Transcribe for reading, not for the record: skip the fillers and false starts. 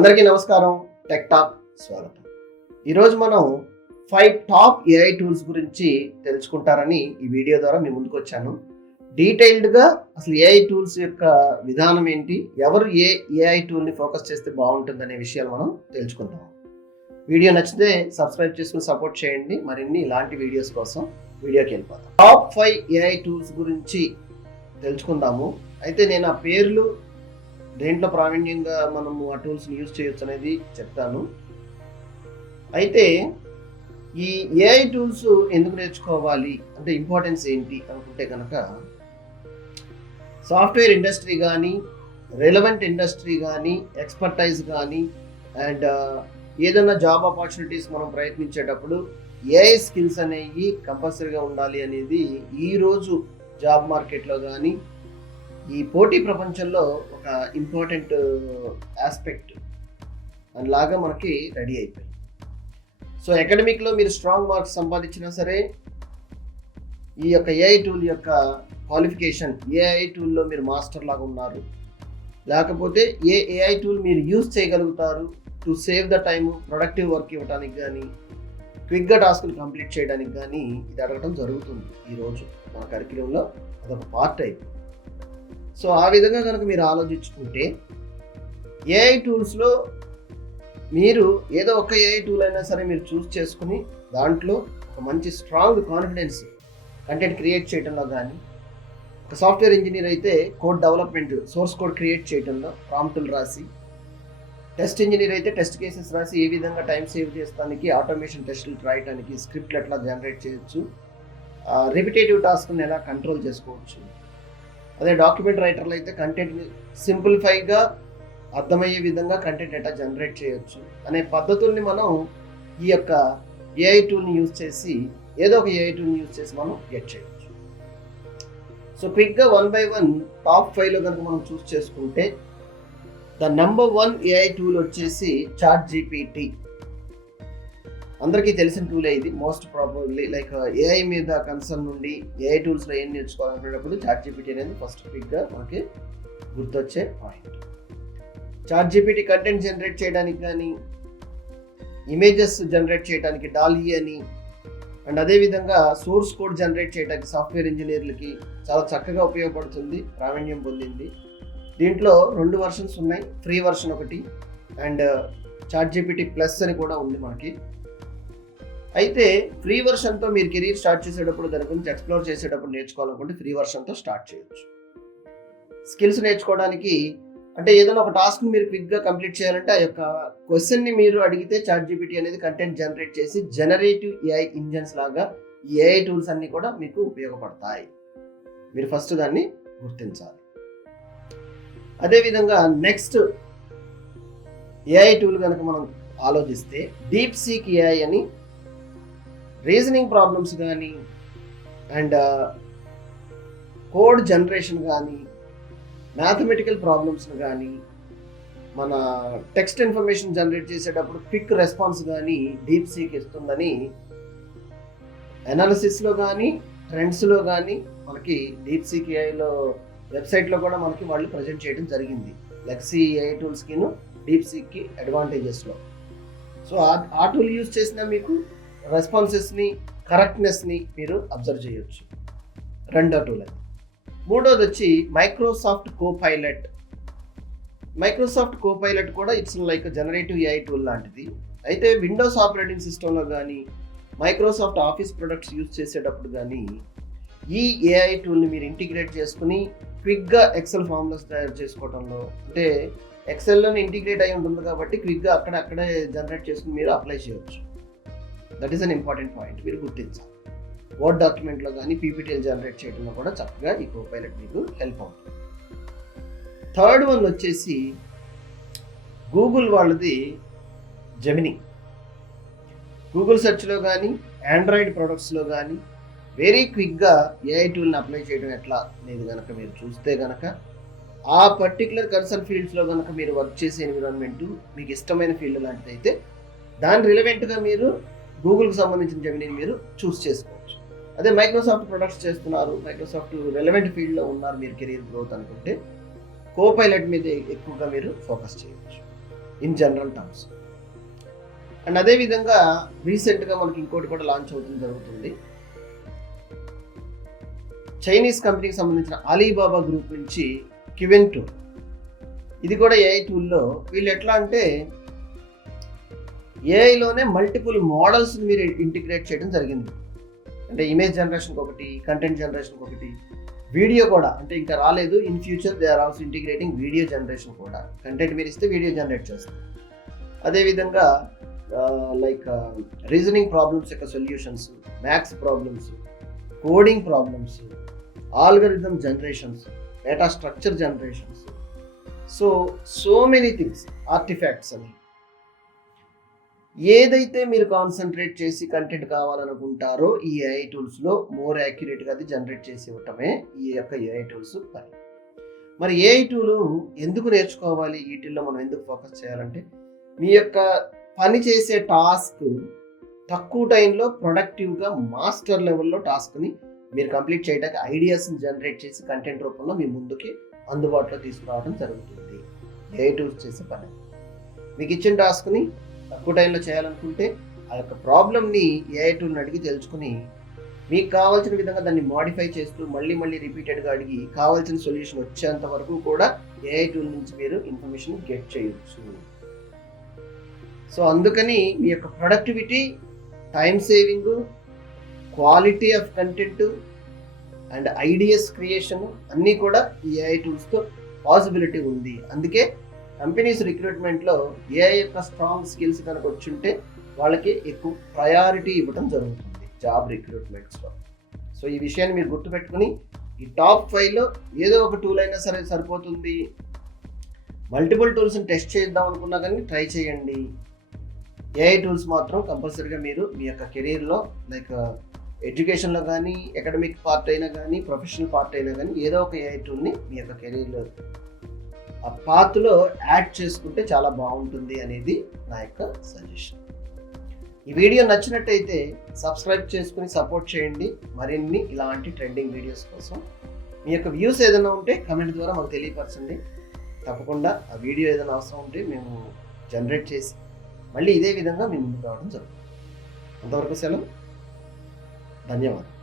అందరికీ నమస్కారం. Tech talk స్వాగతం. ఈరోజు మనం 5 టాప్ ఏఐ టూల్స్ గురించి తెలుసుకుంటారని ఈ వీడియో ద్వారా మీ ముందుకు వచ్చాను. డీటెయిల్డ్గా అసలు ఏఐ టూల్స్ యొక్క విధానం ఏంటి, ఎవరు ఏఐ టూల్ని ఫోకస్ చేస్తే బాగుంటుంది అనే విషయాలు మనం తెలుసుకుందాం. వీడియో నచ్చితే సబ్స్క్రైబ్ చేసుకుని సపోర్ట్ చేయండి. మరిన్ని ఇలాంటి వీడియోస్ కోసం వీడియోకి వెళ్ళిపోతాం. టాప్ 5 ఏఐ టూల్స్ గురించి తెలుసుకుందాము. అయితే నేను ఆ పేర్లు దేంట్లో ప్రావీణ్యంగా మనము ఆ టూల్స్ని యూజ్ చేయొచ్చు అనేది చెప్తాను. అయితే ఈ ఏఐ టూల్స్ ఎందుకు నేర్చుకోవాలి అంటే ఇంపార్టెన్స్ ఏంటి అనుకుంటే కనుక, సాఫ్ట్వేర్ ఇండస్ట్రీ కానీ, రెలవెంట్ ఇండస్ట్రీ కానీ, ఎక్స్పర్టైజ్ కానీ, అండ్ ఏదైనా జాబ్ ఆపర్చునిటీస్ మనం ప్రయత్నించేటప్పుడు ఏఐ స్కిల్స్ అనేవి కంపల్సరీగా ఉండాలి అనేది ఈరోజు జాబ్ మార్కెట్లో కానీ ఈ పోటీ ప్రపంచంలో ఒక ఇంపార్టెంట్ ఆస్పెక్ట్ లాగా మనకి రెడీ అయిపోయింది. సో అకాడమిక్లో మీరు స్ట్రాంగ్ మార్క్స్ సంపాదించినా సరే, ఈ యొక్క ఏఐ టూల్ యొక్క క్వాలిఫికేషన్, ఏఐ టూల్లో మీరు మాస్టర్ లాగా ఉన్నారు, లేకపోతే ఏఐ టూల్ మీరు యూజ్ చేయగలుగుతారు to save the time, productive work ఇవ్వడానికి కానీ, క్విక్గా టాస్క్లు కంప్లీట్ చేయడానికి కానీ ఇది అడగడం జరుగుతుంది. ఈరోజు మన కరిక్యులంలో అదొక పార్ట్ అయిపోయింది. సో ఆ విధంగా కనుక మీరు ఆలోచించుకుంటే, ఏఐ టూల్స్లో మీరు ఏదో ఒక ఏఐ టూల్ అయినా సరే మీరు చూస్ చేసుకుని దాంట్లో ఒక మంచి స్ట్రాంగ్ కాన్ఫిడెన్స్ కంటెంట్ క్రియేట్ చేయడంలో కానీ, ఒక సాఫ్ట్వేర్ ఇంజనీర్ అయితే code development, source code create చేయడంలో ప్రాంప్టులు రాసి, టెస్ట్ ఇంజనీర్ అయితే టెస్ట్ కేసెస్ రాసి ఏ విధంగా టైం సేవ్ చేస్తానికి, ఆటోమేషన్ టెస్టులు రాయడానికి, స్క్రిప్ట్లు ఎట్లా జనరేట్ చేయొచ్చు, రిపిటేటివ్ టాస్క్ని ఎలా కంట్రోల్ చేసుకోవచ్చు. అదే డాక్యుమెంట్ రైటర్లు అయితే కంటెంట్ని సింప్లిఫైగా అర్థమయ్యే విధంగా కంటెంట్ ఎట్లా జనరేట్ చేయొచ్చు అనే పద్ధతుల్ని మనం ఈ యొక్క ఏఐ టూల్ని యూజ్ చేసి, ఏదో ఒక ఏఐ టూల్ని యూజ్ చేసి మనం గెట్ చేయొచ్చు. సో క్విక్గా 1 by 1 టాప్ 5లో కనుక మనం చూస్ చేసుకుంటే, ద నెంబర్ 1 ఏఐ టూల్ వచ్చేసి చాట్ జీపీటీ. అందరికీ తెలిసిన టూలే ఇది. మోస్ట్ ప్రాబబ్లీ లైక్ ఏఐ మీద కన్సర్న్ నుండి ఏఐ టూల్స్లో ఏం నేర్చుకోవాలనుకున్నప్పుడు చాట్ జీపీటీ అనేది ఫస్ట్ క్విక్గా మనకి గుర్తొచ్చే point. Chat GPT content generate చేయడానికి కానీ, ఇమేజెస్ జనరేట్ చేయడానికి డాలీ అని, అండ్ అదేవిధంగా సోర్స్ కోడ్ జనరేట్ చేయడానికి సాఫ్ట్వేర్ ఇంజనీర్లకి చాలా చక్కగా ఉపయోగపడుతుంది, ప్రావీణ్యం పొందింది. దీంట్లో 2 వర్షన్స్ ఉన్నాయి, ఫ్రీ వర్షన్ ఒకటి అండ్ చాట్ జీపీటీ ప్లస్ అని కూడా ఉంది మనకి. అయితే ఫ్రీ వర్షన్తో మీరు కెరీర్ స్టార్ట్ చేసేటప్పుడు, దాని గురించి ఎక్స్ప్లోర్ చేసేటప్పుడు నేర్చుకోవాలనుకుంటే ఫ్రీ వర్షన్తో స్టార్ట్ చేయొచ్చు. స్కిల్స్ నేర్చుకోవడానికి అంటే ఏదైనా ఒక టాస్క్ని మీరు క్విక్గా కంప్లీట్ చేయాలంటే ఆ యొక్క క్వశ్చన్ని మీరు అడిగితే చాట్ జీపీటీ అనేది కంటెంట్ జనరేట్ చేసి జనరేటివ్ ఏఐ ఇంజన్స్ లాగా ఈ ఏఐ టూల్స్ అన్నీ కూడా మీకు ఉపయోగపడతాయి. మీరు ఫస్ట్ దాన్ని గుర్తించాలి. అదేవిధంగా నెక్స్ట్ ఏఐ టూల్ కనుక మనం ఆలోచిస్తే, డీప్ సీక్ ఏఐ అని రీజనింగ్ ప్రాబ్లమ్స్ కానీ, అండ్ కోడ్ జనరేషన్ కానీ, మ్యాథమెటికల్ ప్రాబ్లమ్స్ని కానీ, మన టెక్స్ట్ ఇన్ఫర్మేషన్ జనరేట్ చేసేటప్పుడు క్విక్ రెస్పాన్స్ కానీ డీప్ సీక్ ఇస్తుందని అనాలిసిస్లో కానీ, ట్రెండ్స్లో కానీ మనకి డీప్ సీక్ ఏఐలో వెబ్సైట్లో కూడా మనకి వాళ్ళు ప్రజెంట్ చేయడం జరిగింది. లెక్సీ ఏఐ టూల్స్కిను డీప్ సీక్కి అడ్వాంటేజెస్లో. సో ఆ టూల్ యూజ్ చేసినా మీకు రెస్పాన్సెస్ని, కరెక్ట్నెస్ని మీరు అబ్జర్వ్ చేయొచ్చు. రెండో టూల్ అది. మూడోది వచ్చి మైక్రోసాఫ్ట్ కోపైలట్. మైక్రోసాఫ్ట్ కోపైలట్ కూడా it's like generative AI tool లాంటిది. అయితే విండోస్ ఆపరేటింగ్ సిస్టంలో కానీ, మైక్రోసాఫ్ట్ ఆఫీస్ ప్రొడక్ట్స్ యూజ్ చేసేటప్పుడు కానీ ఈ ఏఐ టూల్ని మీరు ఇంటిగ్రేట్ చేసుకుని క్విక్గా ఎక్సెల్ ఫార్ములాస్ తయారు చేసుకోవడంలో, అంటే ఎక్సెల్లోనే ఇంటిగ్రేట్ అయి ఉంటుంది కాబట్టి క్విక్గా అక్కడే జనరేట్ చేసుకుని మీరు అప్లై చేయొచ్చు. That is an important point, మీరు గుర్తించాలి. వర్డ్ డాక్యుమెంట్లో కానీ పీపీటీలు జనరేట్ చేయడంలో కూడా చక్కగా ఈ కోపైలట్ మీకు హెల్ప్ అవుతుంది. థర్డ్ వన్ వచ్చేసి గూగుల్ వాళ్ళది జెమినీ. గూగుల్ సెర్చ్లో కానీ, ఆండ్రాయిడ్ ప్రొడక్ట్స్లో కానీ వెరీ క్విక్గా ఏఐ టూల్ని అప్లై చేయడం ఎట్లా అనేది కనుక మీరు చూస్తే కనుక, ఆ పర్టికులర్ కన్సర్న్ ఫీల్డ్స్లో కనుక మీరు వర్క్ చేసే ఎన్విరాన్మెంటు మీకు ఇష్టమైన ఫీల్డ్ లాంటిది అయితే దాని రిలవెంట్గా మీరు గూగుల్కి సంబంధించిన జెమినీని మీరు చూస్ చేసుకోవచ్చు. అదే మైక్రోసాఫ్ట్ ప్రొడక్ట్స్ చేస్తున్నారు, మైక్రోసాఫ్ట్ రెలవెంట్ ఫీల్డ్లో ఉన్నారు, మీరు కెరీర్ గ్రోత్ అనుకుంటే కోపైలట్ మీద ఎక్కువగా మీరు ఫోకస్ చేయవచ్చు. In general terms. అండ్ అదేవిధంగా రీసెంట్గా మనకి ఇంకోటి కూడా లాంచ్ అవుతుంది జరుగుతుంది. చైనీస్ కంపెనీకి సంబంధించిన అలీబాబా గ్రూప్ నుంచి క్విన్ టూల్. ఇది కూడా ఏఐ టూల్లో వీళ్ళు ఎట్లా అంటే ఏఐలోనే మల్టిపుల్ మోడల్స్ని మీరు ఇంటిగ్రేట్ చేయడం జరిగింది. అంటే ఇమేజ్ జనరేషన్కి ఒకటి, కంటెంట్ జనరేషన్కి ఒకటి, వీడియో కూడా అంటే ఇంకా రాలేదు. In future they are also integrating video generation కూడా. కంటెంట్ మీరు ఇస్తే వీడియో జనరేట్ చేస్తారు. అదేవిధంగా లైక్ రీజనింగ్ ప్రాబ్లమ్స్ యొక్క solutions, maths problems, coding problems, algorithm generations, data structure generations, so many things, artifacts అని. ఏదైతే మీరు కాన్సన్ట్రేట్ చేసి కంటెంట్ కావాలనుకుంటారో ఈ ఏఐ టూల్స్లో మోర్ యాక్యురేట్గా అది జనరేట్ చేసి ఇవ్వటమే ఈ యొక్క ఏఐ టూల్స్ పని. మరి ఏఐ టూలు ఎందుకు నేర్చుకోవాలి, వీటిల్లో మనం ఎందుకు ఫోకస్ చేయాలంటే మీ యొక్క పని చేసే టాస్క్ తక్కువ టైంలో ప్రొడక్టివ్గా మాస్టర్ లెవెల్లో టాస్క్ని మీరు కంప్లీట్ చేయడానికి ఐడియాస్ని జనరేట్ చేసి కంటెంట్ రూపంలో మీ ముందుకి అందుబాటులో తీసుకురావడం జరుగుతుంది. ఏఐ టూల్స్ చేసే పని. మీకు ఇచ్చిన టాస్క్ని తక్కువ టైంలో చేయాలనుకుంటే ఆ యొక్క ప్రాబ్లమ్ని ఏఐ టూల్ని అడిగి తెలుసుకుని మీకు కావాల్సిన విధంగా దాన్ని మాడిఫై చేస్తూ మళ్ళీ రిపీటెడ్గా అడిగి కావాల్సిన సొల్యూషన్ వచ్చేంత వరకు కూడా ఏఐ టూల్ నుంచి మీరు ఇన్ఫర్మేషన్ గెట్ చేయొచ్చు. సో అందుకని మీ యొక్క productivity, time saving, quality of content and ideas creation అన్నీ కూడా ఈ ఏఐ టూల్స్తో పాసిబిలిటీ ఉంది. అందుకే కంపెనీస్ రిక్రూట్మెంట్లో ఏఐ యొక్క స్ట్రాంగ్ స్కిల్స్ కనుక వచ్చుంటే వాళ్ళకి ఎక్కువ ప్రయారిటీ ఇవ్వడం జరుగుతుంది జాబ్ రిక్రూట్మెంట్స్లో. సో ఈ విషయాన్ని మీరు గుర్తుపెట్టుకుని ఈ టాప్ 5లో ఏదో ఒక టూల్ అయినా సరే సరిపోతుంది. మల్టిపుల్ టూల్స్ని టెస్ట్ చేద్దాం అనుకున్నా కానీ ట్రై చేయండి. ఏఐ టూల్స్ మాత్రం కంపల్సరీగా మీరు మీ యొక్క కెరీర్లో లైక్ ఎడ్యుకేషన్లో కానీ, అకాడమిక్ పార్ట్ అయినా కానీ, ప్రొఫెషనల్ పార్ట్ అయినా కానీ ఏదో ఒక ఏఐ టూల్ని మీ యొక్క కెరీర్లో ఆ పాత్లో యాడ్ చేసుకుంటే చాలా బాగుంటుంది అనేది నా యొక్క సజెషన్. ఈ వీడియో నచ్చినట్టయితే సబ్స్క్రైబ్ చేసుకుని సపోర్ట్ చేయండి. మరిన్ని ఇలాంటి ట్రెండింగ్ వీడియోస్ కోసం మీ యొక్క వ్యూస్ ఏదైనా ఉంటే కమెంట్ ద్వారా మాకు తెలియపరచండి. తప్పకుండా ఆ వీడియో ఏదైనా అవసరం ఉంటే మేము జనరేట్ చేసి మళ్ళీ ఇదే విధంగా మేము ముందుకు రావడం జరుగుతుంది. అంతవరకు సెలవు. ధన్యవాదాలు.